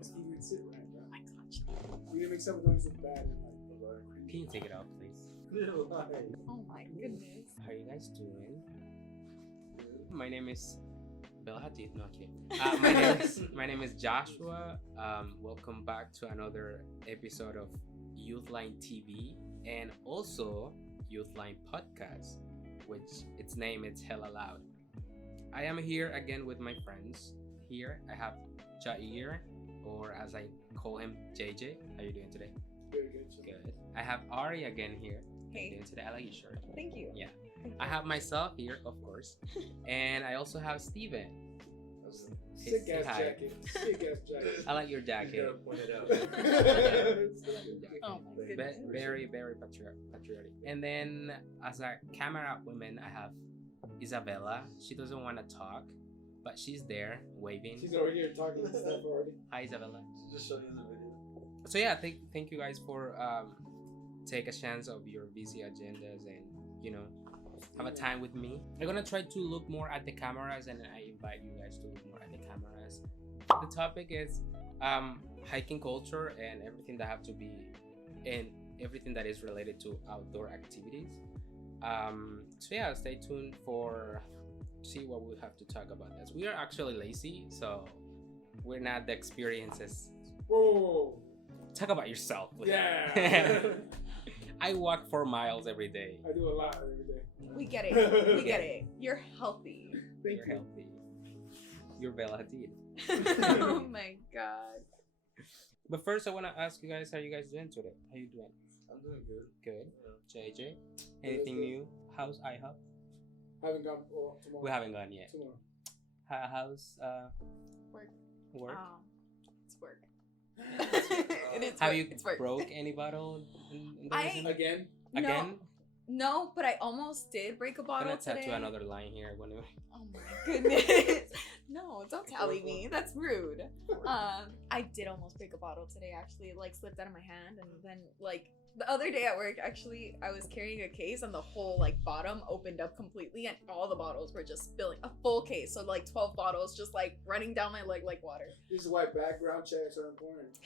You can sit right now. Oh my gosh. You can make some noise with bad and like. Can you take it out, please? Oh my goodness. How are you guys doing? My name is Bella Hadid. No, I'm kidding. My name is Joshua. Welcome back to another episode of YouthLINE TV and also YouthLINE Podcast, which its name is Hella Loud. I am here again with my friends. Here I have Jair, or as I call him, JJ. How are you doing today? Good. I have Ari again here. How are you doing today? I like your shirt. Thank you. Yeah. Thank you. I have myself here, of course, and I also have Steven. Sick ass Hi. jacket. Sick ass jacket. I like your jacket. Point it out. Oh my goodness. Very, very patriotic. And then as a camera woman, I have Isabella. She doesn't want to talk, but she's there waving. She's over here talking and stuff already. Hi, Isabella. Just showed you the video. So yeah, thank you guys for take a chance of your busy agendas and have a time with me. I'm gonna try to look more at the cameras, and I invite you guys to look more at the cameras. The topic is hiking culture and everything that have to be and everything that is related to outdoor activities. So yeah, stay tuned for see what we have to talk about this. We are actually lazy, so we're not the experiences. Whoa. Talk about yourself, please. Yeah. I walk 4 miles every day. I do a lot every day. We get it. We get it. You're healthy. Thank You're you. healthy. You're Bella Hadid. Oh my god. But first, I want to ask you guys, how you guys doing today? How you doing? I'm doing good. Good. Yeah. JJ, anything good. new? How's IHOP? Haven't gone tomorrow. We haven't gone yet. Tomorrow. How's Work. work? It's work. It is Have work. you It's work. broke any bottle in the I- recent- Again? again? No, but I almost did break a I'm bottle gonna tattoo today. another line here. Oh my goodness. No, don't tally me. That's rude. I did almost break a bottle today, actually. It, slipped out of my hand, and then the other day at work, actually, I was carrying a case and the whole bottom opened up completely and all the bottles were just spilling. A full case, so 12 bottles just running down my leg like water. This is why background checks are important.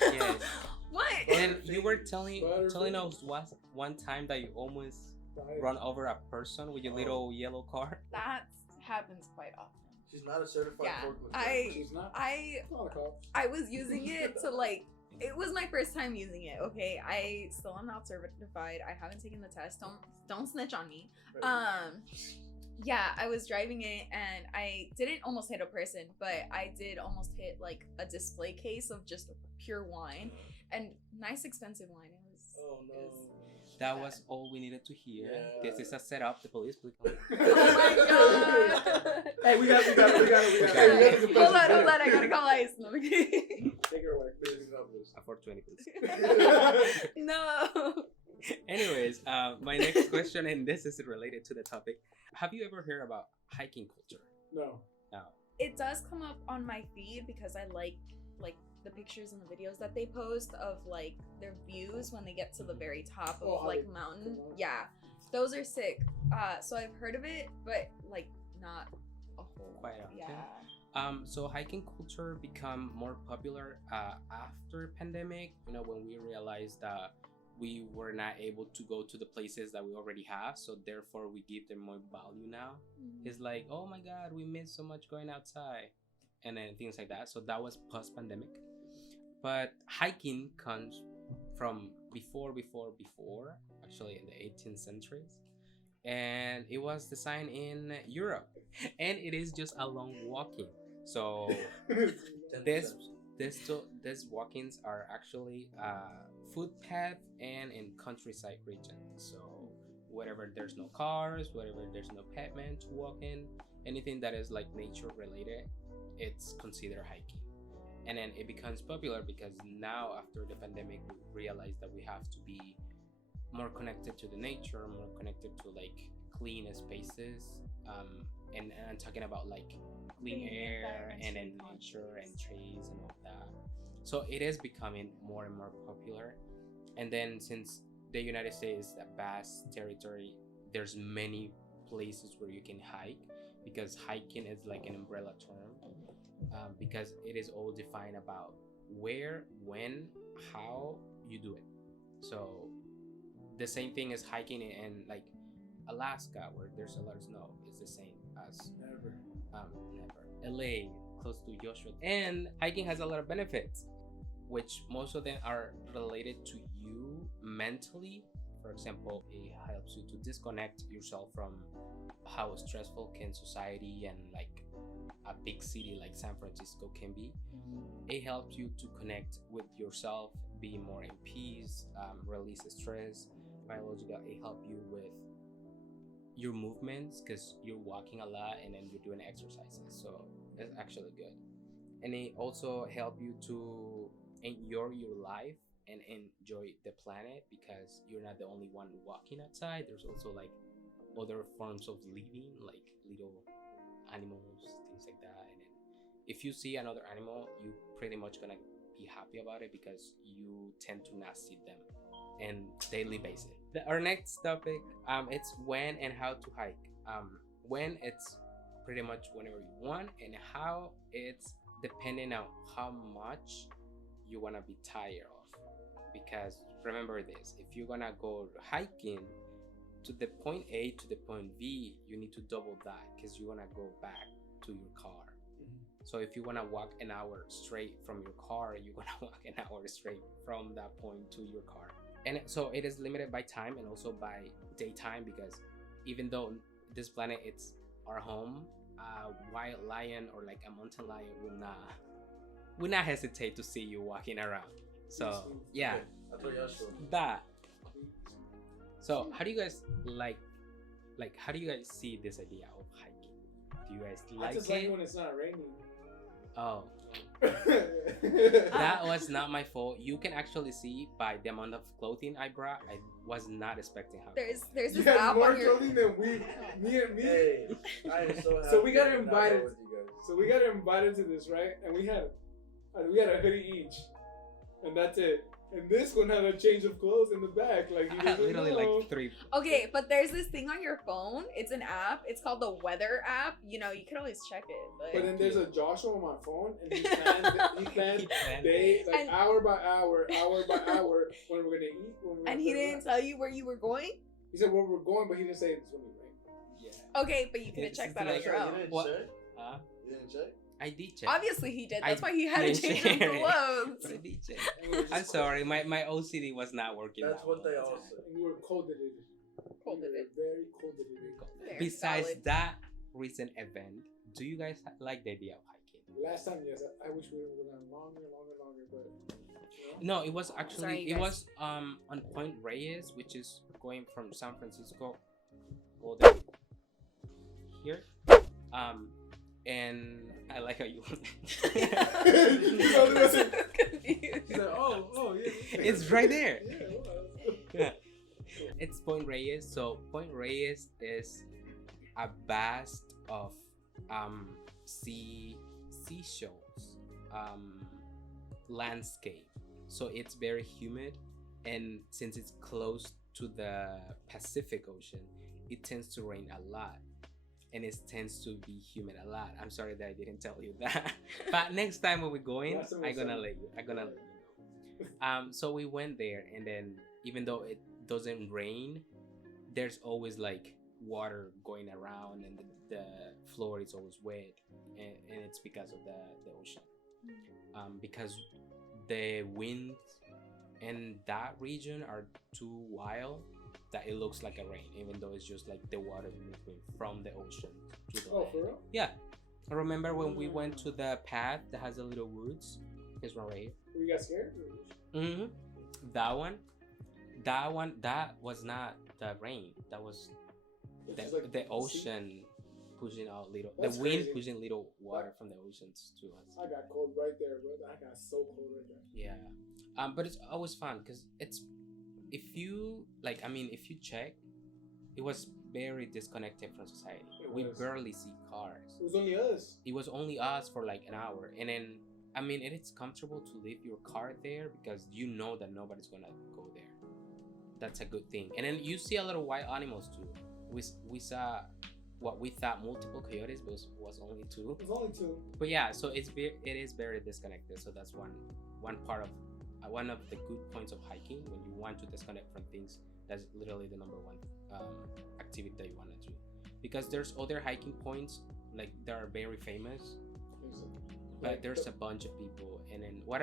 Yes. What? And you were telling us one time that you almost Right? run over a person with your little yellow car. That happens quite often. She's not a certified Yeah, forklift. She's not. I Not a cop. I was using it to it was my first time using it. Okay, I still am not certified. I haven't taken the test. Don't snitch on me. Yeah, I was driving it and I didn't almost hit a person, but I did almost hit a display case of just pure wine and nice expensive wine. It was. Oh no. That was all we needed to hear. Yeah. This is a setup. The police, please come. Oh my god! Hey, we got it. Okay. Hold on, I gotta call ice. No, I'm kidding. Take her away. A 420, please. No. Anyways, my next question, and this is related to the topic. Have you ever heard about hiking culture? No. No. It does come up on my feed because I like the pictures and the videos that they post of their views when they get to the very top of Oh, how they- mountain. Yeah, those are sick. So I've heard of it, but not a whole. Quite often. Yeah. So hiking culture become more popular after pandemic. When we realized that we were not able to go to the places that we already have, so therefore we give them more value now. It's like, oh my God, we miss so much going outside, and then things like that. So that was post-pandemic. But hiking comes from before, actually in the 18th centuries. And it was designed in Europe. And it is just a long walking. So these walkings are actually footpath and in countryside region. So wherever there's no cars, wherever there's no pavement to walk in, anything that is nature related, it's considered hiking. And then it becomes popular because now after the pandemic we realize that we have to be more connected to the nature, more connected to clean spaces, and I'm talking about clean air and then nature and trees and all that. So it is becoming more and more popular. And then since the United States is a vast territory, there's many places where you can hike, because hiking is an umbrella term, because it is all defined about where, when, how you do it. So the same thing as hiking in like Alaska, where there's a lot of snow. It's the same as Never. never. LA, close to Yashua, and hiking has a lot of benefits, which most of them are related to you mentally. For example, it helps you to disconnect yourself from how stressful can society and like a big city like San Francisco can be. It helps you to connect with yourself, be more in peace, release stress. Biological, it helps you with your movements because you're walking a lot and then you're doing exercises. So it's actually good. And it also helps you to enjoy your life and enjoy the planet because you're not the only one walking outside. There's also like other forms of living, like little animals, things like that. And then if you see another animal, you pretty much gonna be happy about it because you tend to not see them in daily basis. Our next topic, it's when and how to hike. When it's pretty much whenever you want, and how it's depending on how much you wanna be tired of. Because remember this, if you're gonna go hiking to the point A to the point B, you need to double that because you wanna go back to your car. So if you wanna walk an hour straight from your car, you're gonna walk an hour straight from that point to your car. And so it is limited by time and also by daytime, because even though this planet it's our home, a wild lion or like a mountain lion will not hesitate to see you walking around. So yeah, That's what Yashua. that. So how do you guys like how do you guys see this idea of hiking? Do you guys I like just it? like when it's not raining. Oh, that was not my fault. You can actually see by the amount of clothing I brought. I was not expecting how. There's You this had app more on your. clothing than me and me. Hey, I am so happy. So we got that I'm not invited. there with you guys. So we got invited to this, right? And we had a hoodie each, and that's it. And this one had a change of clothes in the back, like you I had didn't literally know. like 3. Okay, but there's this thing on your phone. It's an app. It's called the weather app. You know, you can always check it. But then there's a Joshua on my phone, and he planned planned day, like And- hour by hour, when we're gonna eat. When we're gonna And he figure didn't out. tell you where you were going. He said where we're going, but he didn't say it's gonna be rain. Yeah. Okay, but you could have It's checked just that on like- your You own. didn't What? check? Huh? You didn't check? I did check. Obviously he did. That's I why he had to didn't change share some it. clothes. I did check. And we were just I'm sorry, my OCD was not working. That's that what well they at the all time. say. And we were cold-headed. Cold-headed. We were very cold-headed. Fair, Besides valid. that recent event, do you guys like the idea of hiking? Last time, yes, I wish we would have gone longer, but. No, it was actually Sorry, it guys. was on Point Reyes, which is going from San Francisco all the way here. And I like how you. I'm so confused. He's like, oh, yeah. It's right there. Yeah, well, Yeah. It's Point Reyes. So Point Reyes is a vast of seashells landscape. So it's very humid, and since it's close to the Pacific Ocean, it tends to rain a lot. And it tends to be humid a lot. I'm sorry that I didn't tell you that. But next time when we're going, Last time I'm was gonna summer. let you know. So we went there, and then even though it doesn't rain, there's always like water going around, and the floor is always wet, and it's because of the ocean. Because the winds in that region are too wild that it looks like a rain, even though it's just like the water moving from the ocean to the Oh, land. for real? Yeah. I remember when we went to the path that has the little woods. It's one right here. Were you guys scared? Mm-hmm. That was not the rain. That was Just like the sea? ocean pushing out little, That's the wind crazy. pushing little water from the oceans to us. I got cold right there, bro. I got so cold right there. Yeah. But it's always fun because it's, if you like, I mean, if you check, it was very disconnected from society. It We was. barely see cars. It was only us. It was only us for like an hour, and then I mean, it's comfortable to leave your car there because you know that nobody's gonna go there. That's a good thing. And then you see a lot of wild animals too. We saw what we thought multiple coyotes was only two. There's only two. But yeah, so it is very disconnected. So that's one part of one of the good points of hiking when you want to disconnect from things. That's literally the number one activity that you want to do, because there's other hiking points like that are very famous, but there's a bunch of people. And then what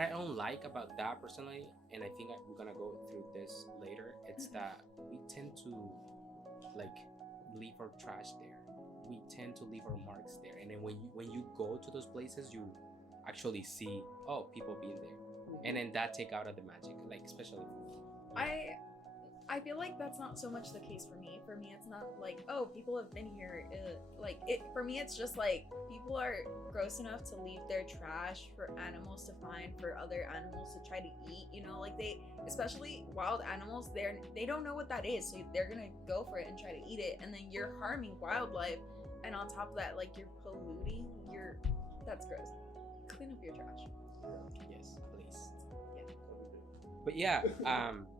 I don't like about that personally, and I think we're gonna go through this later, it's that we tend to like leave our trash there. We tend to leave our marks there, and then when you go to those places, you actually see, oh, people being there, and then that take out of the magic, like especially for me. I feel like that's not so much the case for me. For me, it's not like, oh, people have been here. Like it for me, it's just like people are gross enough to leave their trash for animals to find, for other animals to try to eat. You know, like especially wild animals, they don't know what that is, so they're gonna go for it and try to eat it, and then you're harming wildlife, and on top of that, like you're polluting. That's gross. Clean up your trash. Yes, please. Yeah. But yeah,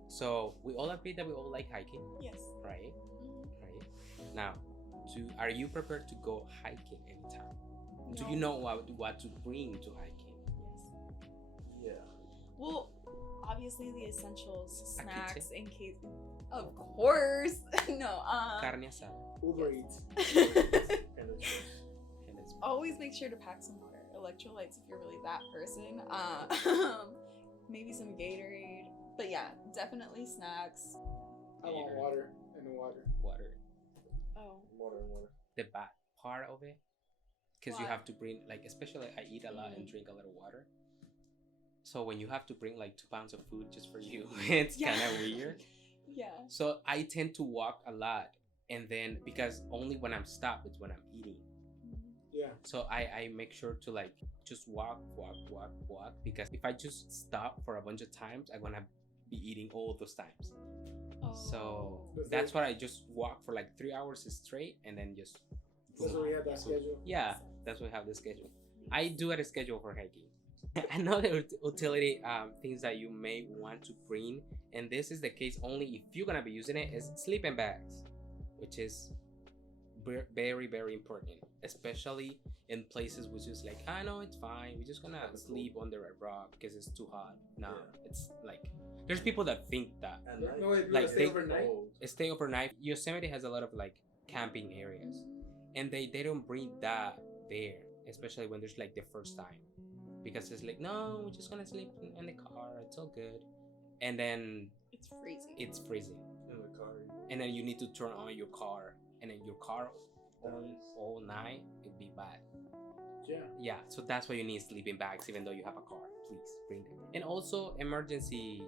so we all agree that we all like hiking, Yes. right? Right. Now, are you prepared to go hiking anytime? Do you know what to bring to hiking? Yes. Yeah. Well, obviously the essentials, Aquí snacks te- in case. Of course. No. Carne asada. Uber Eats. And it's And it's Always make sure to pack some water, electrolytes if you're really that person. Maybe some Gatorade. But yeah, definitely snacks. I want water and water. water. Oh. water. The bad part of it, because you Why? have to bring, like, especially I eat a lot and drink a lot of water. So when you have to bring like 2 pounds of food just for you, it's Yeah. kind of weird. Yeah. So I tend to walk a lot, and then because only when I'm stopped is when I'm eating. Yeah. So I make sure to like just walk, because if I just stop for a bunch of times, I'm gonna be eating all those times. So that's why I just walk for like 3 hours straight, and then just That's why we have that schedule. yeah, that's why we have the schedule. I do have a schedule for hiking. Another utility things that you may want to bring, and this is the case only if you're gonna be using it, is sleeping bags, which is very, very important, especially in places which is like, I know it's fine, we're just gonna sleep under a rock because it's too hot. No, it's like there's people that think that And No, wait, Like, stay they- overnight. stay overnight. Yosemite has a lot of like camping areas, and they don't bring that there, especially when there's like the first time, because it's like, no, we're just gonna sleep in the car, it's all good, and then It's freezing. it's freezing, in the car. and then you need to turn on your car, and then your car on all night, it'd be bad. Yeah, so that's why you need sleeping bags. Even though you have a car, please bring them. And also emergency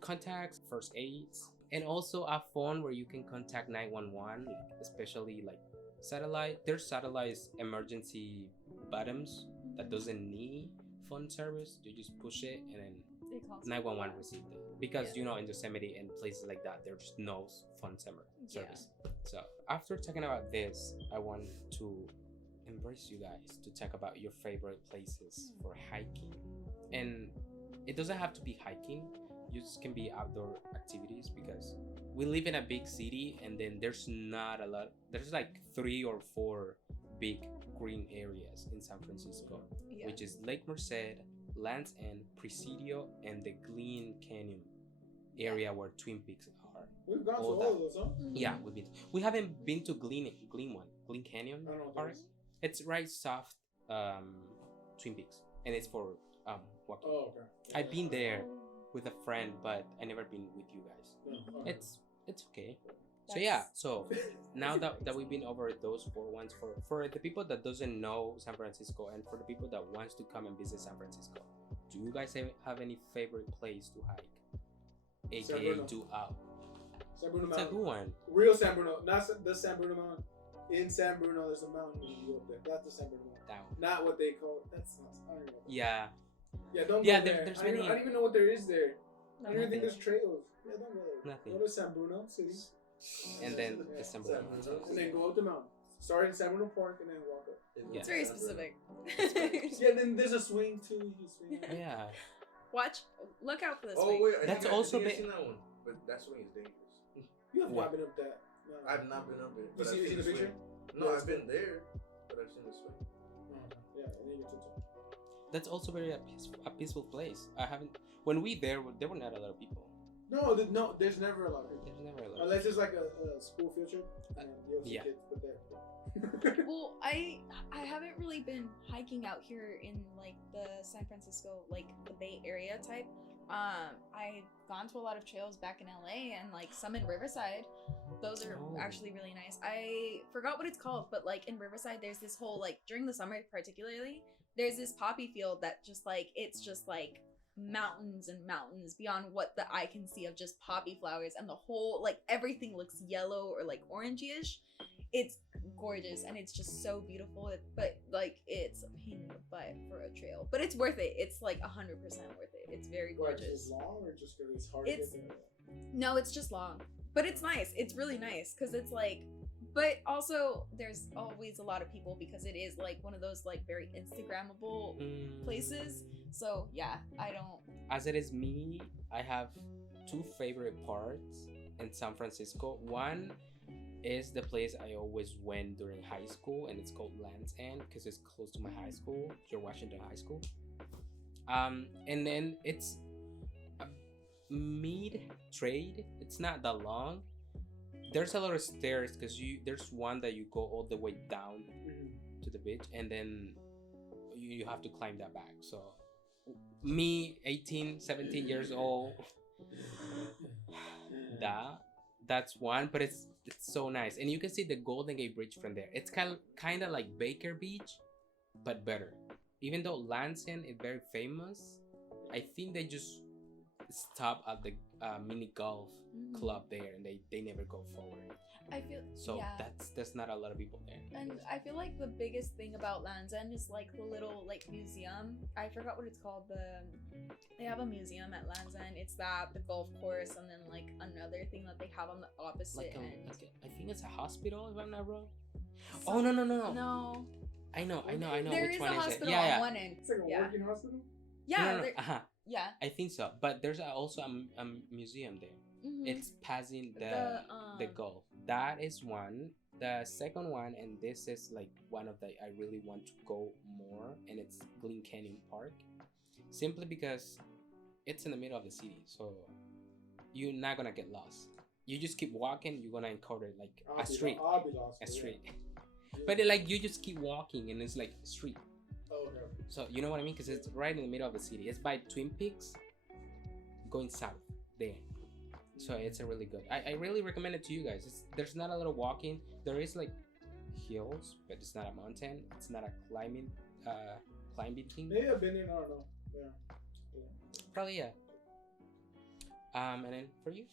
contacts, first aids, and also a phone where you can contact 911, especially like satellite. There's satellite emergency buttons that doesn't need phone service. You just push it, and then 911 received it, because you know, in Yosemite and places like that, there's no phone service. So after talking about this, I want to embrace you guys to talk about your favorite places for hiking. And it doesn't have to be hiking, you just can be outdoor activities, because we live in a big city, and then there's not a lot. There's like 3 or 4 big green areas in San Francisco, which is Lake Merced, Land's End, Presidio, and the Glen Canyon area where Twin Peaks are. We've gone to All all that. of those, huh? Yeah, we haven't been to Glen Canyon I don't know what Park. that is. It's right south Twin Peaks, and it's for walking. Oh, okay. I've been there with a friend, but I never been with you guys. No, okay. It's okay. So yeah, so now that we've been over those 4 ones, for the people that doesn't know San Francisco, and for the people that wants to come and visit San Francisco, do you guys have any favorite place to hike, San aka Bruno. do out? San Bruno It's a Mountain. good one. Real San Bruno, not the San Bruno Mountain. In San Bruno, there's a mountain when you go up there. That's the San Bruno Mountain. Down. Not what they call it. That's not. I don't know. Yeah. Yeah, don't Yeah, go there. there's I don't many- even know what there is there. I don't even think Nothing. there's trails. Yeah, don't go there. Nothing. Go to San Bruno City. And then Yeah. the San San Bruno Bruno. Mountains. And then go up the mountain. Start in San Bruno Park and then walk up. Yeah. It's very specific. Yeah, then there's a swing too. You can swing. Yeah. Look out for this Oh week. wait, That's I also think I've big- seen that one, but that swing is dangerous. You have What? not been up that. No. I've not been up it. You see the picture? No, Yeah, I've been there, but I've seen the swing. Yeah, I need to. That's also very a peaceful place. I haven't. When we there were not a lot of people. No, there's never a lot of people. There's never a lot. Unless it's like a school field trip. You'll see Yeah. kids, but there. Well, I haven't really been hiking out here in like the San Francisco, like the Bay Area type. I've gone to a lot of trails back in LA and like some in Riverside. Those are Oh. actually really nice. I forgot what it's called, but like in Riverside, there's this whole like during the summer particularly, there's this poppy field that just like it's just like mountains and mountains beyond what the eye can see of just poppy flowers, and the whole like everything looks yellow or like orangey-ish. It's gorgeous and it's just so beautiful, but like it's a pain in the butt for a trail, but it's worth it. It's like 100% worth it. It's very gorgeous. It's long or just because it's hard It's- to get there? No, it's just long, but it's nice. It's really nice because it's like, but also there's always a lot of people because it is like one of those like very Instagrammable places. So yeah, I don't. As it is me, I have two favorite parts in San Francisco. One is the place I always went during high school, and it's called Land's End because it's close to my high school, George Washington High School. And then it's a mid trade. It's not that long. There's a lot of stairs because there's one that you go all the way down to the beach, and then you have to climb that back. So me, 18, 17 years old, that's one, but it's so nice, and you can see the Golden Gate Bridge from there. It's kind of like Baker Beach, but better. Even though Land's End is very famous, I think they just stop at the mini golf club there, and they never go forward. I feel So yeah. that's not a lot of people there. And I feel like the biggest thing about Land's End is like the little like museum. I forgot what it's called. They have a museum at Land's End. It's the golf course, and then like another thing that they have on the opposite end. I think it's a hospital, if I'm not wrong. Oh no. No. I know There which is one a is hospital it. Yeah. on one end. It's like a Yeah. working hospital? Yeah. No. there- Yeah. I think so, but there's also a museum there. Mhm. It's passing the Gulf. That is one. The second one, and this is like one of the I really want to go more, and it's Glen Canyon Park, simply because it's in the middle of the city, so you're not gonna get lost. You just keep walking, you're gonna encounter like a street, I'll be lost. a yeah. street. Yeah. But like you just keep walking, and it's like a street. Oh, okay. So you know what I mean? Because it's right in the middle of the city. It's by Twin Peaks, going south there. So it's a really good. I really recommend it to you guys. There's not a lot of walking. There is like hills, but it's not a mountain. It's not a climbing thing. Maybe I've been in, I don't know. Yeah. Probably yeah. And then for you,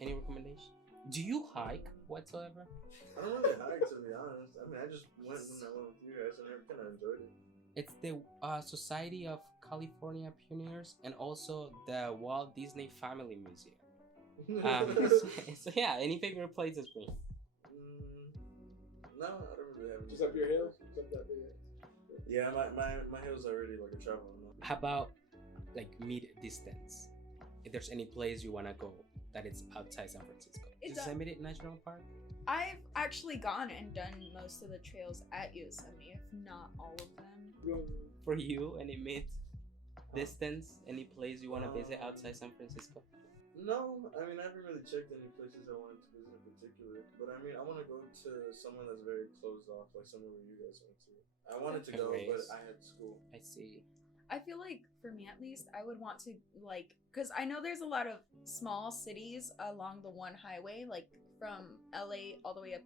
any recommendation? Do you hike whatsoever? I don't really hike, to be honest. I mean, I just went when I went with you guys, and I kind of enjoyed it. It's the Society of California Pioneers, and also the Walt Disney Family Museum. So yeah, any favorite places for you? No, I don't really have. Just up your hill? Just up that big. Yeah, my hill's already like a travel. How about like mid distance? If there's any place you wanna go that is outside San Francisco, It's Yosemite National Park. I've actually gone and done most of the trails at Yosemite, if not all of them. For you, any mid distance, any place you wanna visit outside San Francisco? No, I mean, I haven't really checked any places I wanted to visit in particular. But I mean, I want to go to somewhere that's very closed off, like somewhere where you guys went to. I wanted to go, but I had school. I see. I feel like for me at least, I would want to like, because I know there's a lot of small cities along the one highway, like from LA all the way up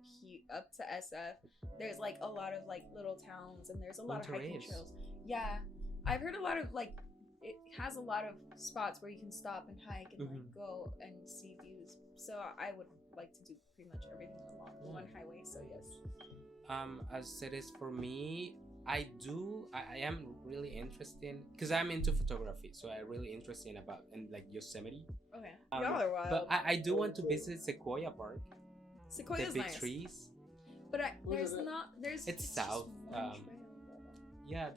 to SF. There's like a lot of like little towns, and there's a lot of hiking Monterey's. trails. Yeah, I've heard a lot of like, it has a lot of spots where you can stop and hike and like go and see views. So I would like to do pretty much everything along the one highway. So yes. As it is for me, I am really interested because I'm into photography, so I'm really interested about like Yosemite. Okay. Um, Y'all are wild. But I do want to visit Sequoia Park, Sequoia's the big nice. trees. But Where is it? there's It's just south, one trail. Yeah,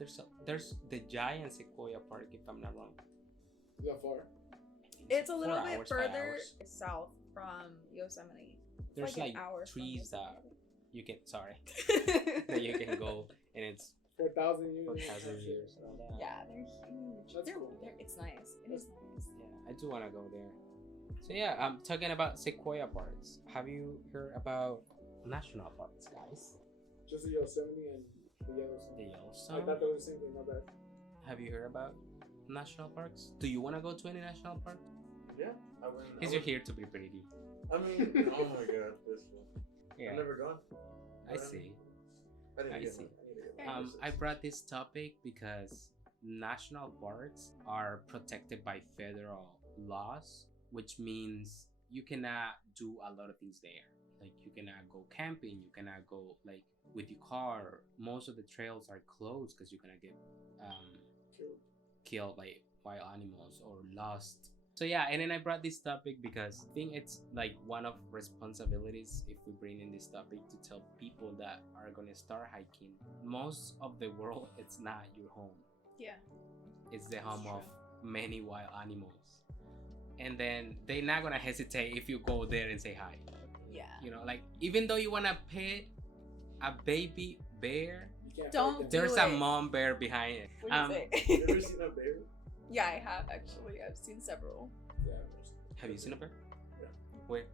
there's the giant Sequoia Park, if I'm not wrong. Is that far? It's a little 4 bit hours, 5 further hours. south from Yosemite. there's like like an hour from trees this. that you can that you can go, and it's 4,000 years. 4,000 years and all that. Yeah, they're huge. That's cool. It's nice. It is nice. Yeah, I do want to go there. So yeah, I'm talking about sequoia parks. Have you heard about national parks, guys? Just the Yosemite and the Yellowstone. The I Yellowstone. thought that was the same thing. My bad. Have you heard about national parks? Do you want to go to any national park? Yeah, I went. Because you're here to be pretty. I mean, oh my god, this one. Yeah, I've never gone. I see. I need to I get see. one. I need to get one. I brought this topic because national parks are protected by federal laws, which means you cannot do a lot of things there. Like you cannot go camping, you cannot go like with your car. Most of the trails are closed because you're gonna get killed by wild animals or lost. So yeah, and then I brought this topic because I think it's like one of responsibilities if we bring in this topic to tell people that are gonna start hiking. Most of the world, it's not your home. Yeah. It's the home true. of many wild animals. And then they're not gonna hesitate if you go there and say hi. Yeah. You know, like even though you wanna pet a baby bear, You can't Don't fight them. there's Do a it. mom bear behind it. What do you You say? ever seen a bear? Yeah, I have actually. I've seen several. Yeah. Have you seen a bear? Yeah. Where?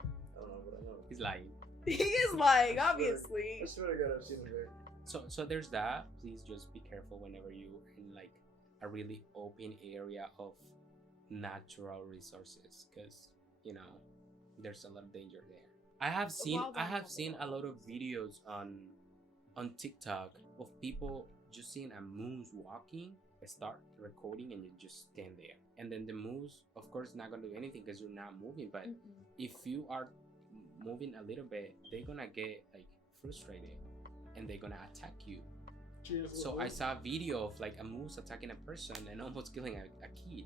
I don't know, but I know. He's lying. He is lying, obviously. I swear to God, I've seen a bear. So there's that. Please just be careful whenever you in like a really open area of natural resources, because you know there's a lot of danger there. I have seen a lot of videos on TikTok of people just seeing a moose walking, start recording, and you just stand there, and then the moose, of course, not gonna do anything because you're not moving. But if you are moving a little bit, they're gonna get like frustrated, and they're gonna attack you. Cheers. So I saw a video of like a moose attacking a person and almost killing a kid.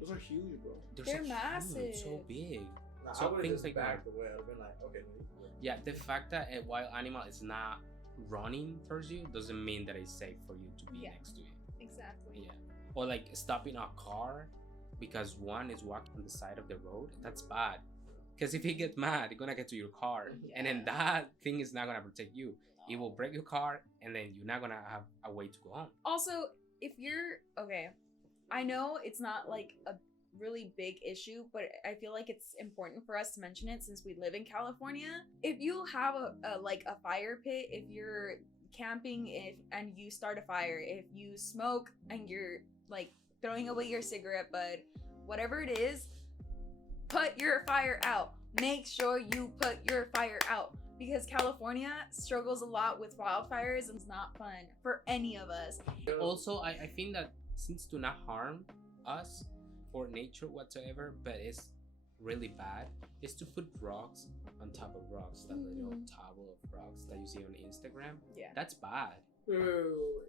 Those are huge, bro. They're so massive. huge, so big. Nah, So I would have things just like backed away. I'd have been like, okay, no, you can go. Yeah, the fact that a wild animal is not running towards you doesn't mean that it's safe for you to be Yeah. next to it. Exactly. Yeah. Or like stopping a car because one is walking on the side of the road. That's bad. Because if he gets mad, he's gonna get to your car, and then that thing is not gonna protect you. It will break your car, and then you're not gonna have a way to go home. Also, if you're okay, I know it's not like a really big issue, but I feel like it's important for us to mention it since we live in California. If you have a like a fire pit, if you're camping and you start a fire, if you smoke and you're like throwing away your cigarette butt, whatever it is, put your fire out. Make sure you put your fire out. Because California struggles a lot with wildfires and it's not fun for any of us. Also, I think that since to not harm us or nature whatsoever, but it's really bad, is to put rocks on top of rocks, that little table of rocks that you see on Instagram. Yeah. That's bad. Wait.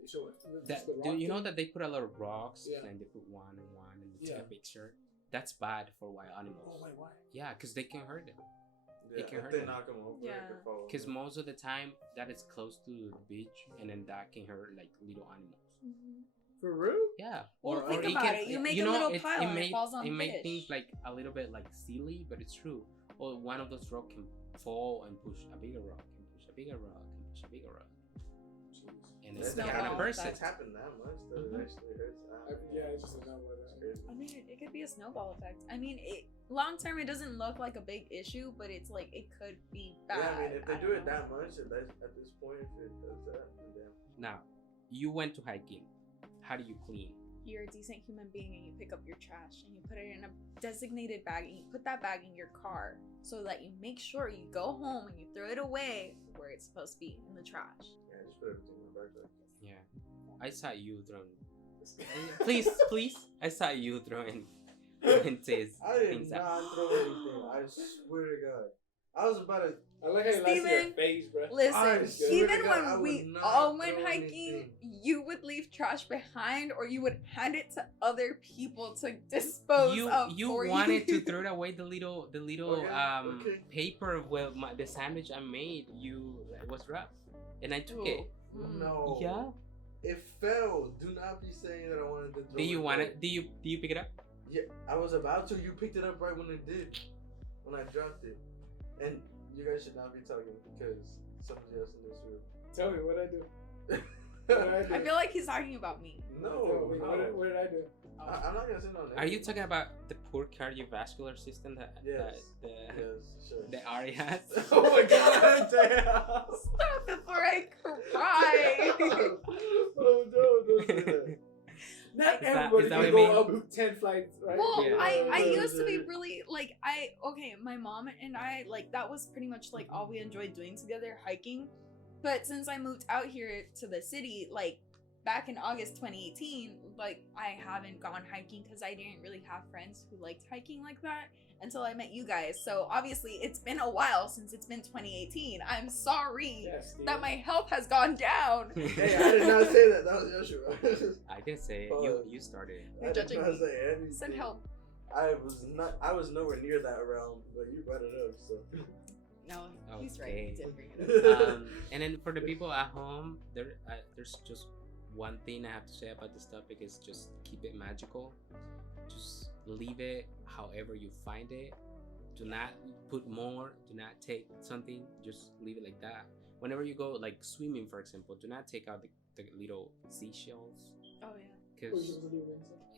So That, the do rock you know thing? that they put a lot of rocks Yeah. and they put one and one and they take Yeah. a picture? That's bad for wild animals. Oh wait, why? Yeah, because they can hurt them. Yeah, It can if hurt they them. knock them over, Yeah. it could fall over. Because most of the time that is close to the beach, and then that can hurt like little animals. For real? Yeah. Well, think about it. You make a little pile and it falls on it make fish. things like a little bit like silly, but it's true. Or one of those rocks can fall and push a bigger rock, and push a bigger rock, and push a bigger rock, and It's it's not hit on a all person. It's happened that much that Mhm. it actually hurts. Yeah, it's just not what It's crazy. I mean, it could be a snowball effect. I mean, long term, it doesn't look like a big issue, but it's like it could be bad. Yeah, I mean, if they don't do it know. that much, at this point, if it does that, then damn. Now, you went to hiking. How do you clean? You're a decent human being and you pick up your trash and you put it in a designated bag and you put that bag in your car so that you make sure you go home and you throw it away where it's supposed to be, in the trash. Yeah, just put everything in my backpack. Yeah, I saw you throwing. please, I saw you throwing things I did things out. not throw anything. I swear to God. I was about to. I like how you like your Steven, face, bro. I Listen, swear even to God, I when would we not all went throw hiking, anything. you would leave trash behind or you would hand it to other people to dispose You of you for wanted you. to throw it away the little Okay. paper with the sandwich I made. It was rough, and I took Ooh. it. Mm. No. Yeah. It fell. Do not be saying that I wanted to throw Do you it want back. it? Do you pick it up? Yeah, I was about to. You picked it up right when it did. When I dropped it. And You guys should not be talking because somebody else in this room. Tell me what I do. What did I do? I feel like he's talking about me. No, What did I do? I'm not gonna say no names. Are you talking about the poor cardiovascular system that Yes. the Sure. the Ari has? Oh my god, damn! Stop before I cry. Oh no, don't say that. Not Is that everybody what can you go mean? up 10 flights, right? Well, Yeah. I used to be really like my mom and I like that was pretty much like all we enjoyed doing together, hiking. But since I moved out here to the city, like back in August 2018, like I haven't gone hiking because I didn't really have friends who liked hiking like that until I met you guys. So obviously it's been a while since it's been 2018. I'm sorry Yes, that my health has gone down. Hey, I did not say that. That was Yashua. I didn't say it. You started it. You're I did judging not me. say anything. Send help. I was nowhere near that realm, but you brought it up, so. No, he's right. Okay. He did bring it up. And then for the people at home, there's just one thing I have to say about this topic is just keep it magical. Just leave it however you find it. Do not put more. Do not take something. Just leave it like that. Whenever you go like swimming, for example, do not take out the little seashells. Oh yeah. Because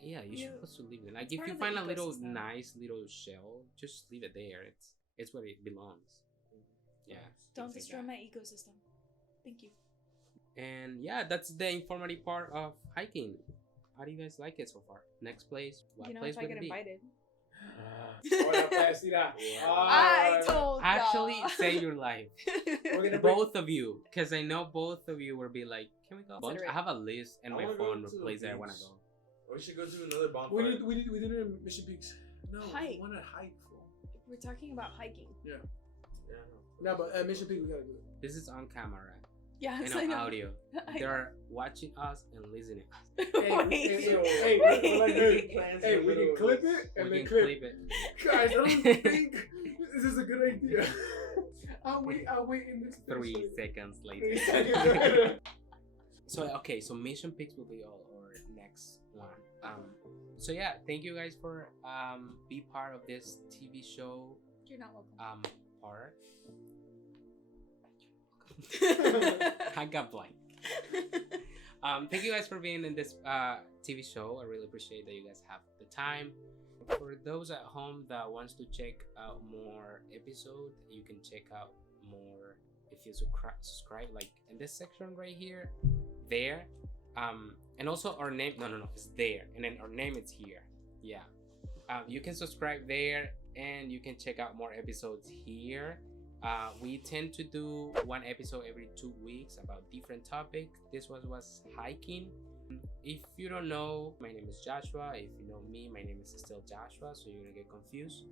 yeah, you're supposed to leave it. Like if part you of the find a little ecosystem. nice little shell, just leave it there. It's where it belongs. Yeah. Don't things like destroy that. my ecosystem. Thank you. And yeah, that's the informative part of hiking. How do you guys like it so far? Next place? What You know, place if I would get it be? invited. I I told Actually, y'all. say your life. We're gonna Both of you, because I know both of you will be like, "Can we go?" Consider it. I have a list and I my wanna go phone to of the places I want to beach. go. We should go to another bonfire. We did it in Mission Peaks. No, Hike. we want to hike. Fool. We're talking about hiking. Yeah, No, but at Mission Peaks we gotta do it. This is on camera Yeah, and so I on know. audio. I They're watching us and listening. Hey, So, hey, we're like hey, plans hey, in the we middle can of clip this. it and We then can clip. clip it. Guys, I don't think this is a good idea. I'll wait in this 3 seconds 3 later. seconds later. So Mission Pics will be our next one. So yeah, thank you guys for be part of this TV show You're not welcome. part. I got blank. Thank you guys for being in this TV show. I really appreciate that you guys have the time. For those at home that wants to check out more episodes, you can check out more if you subscribe like in this section right here, there. And also our name, no, it's there. And then our name is here. Yeah. You can subscribe there and you can check out more episodes here. We tend to do one episode every 2 weeks about different topic. This was hiking. If you don't know, my name is Joshua. If you know me, my name is still Joshua, so you're gonna get confused.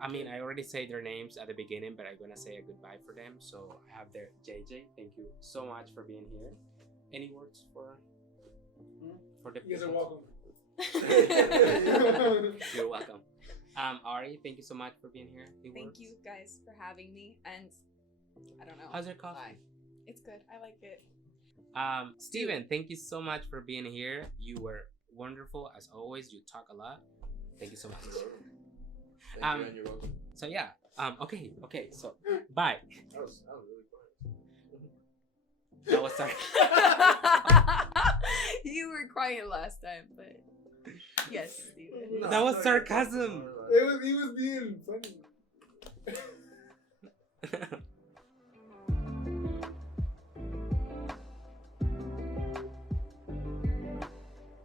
I mean, I already say their names at the beginning, but I'm gonna say a goodbye for them. So I have their JJ. Thank you so much for being here. Any words for the You guys are people? welcome. You're welcome. Ari, thank you so much for being here. Any Thank words? you guys for having me, and I don't know. How's your coffee? Bye. It's good. I like it. Steven, thank you so much for being here. You were wonderful as always. You talk a lot. Thank you so much. Thank you, and you're welcome. So yeah. Okay. So bye. That was really quiet. That was sorry. You were quiet last time, but yes, Steven. That was sarcasm. He was being funny.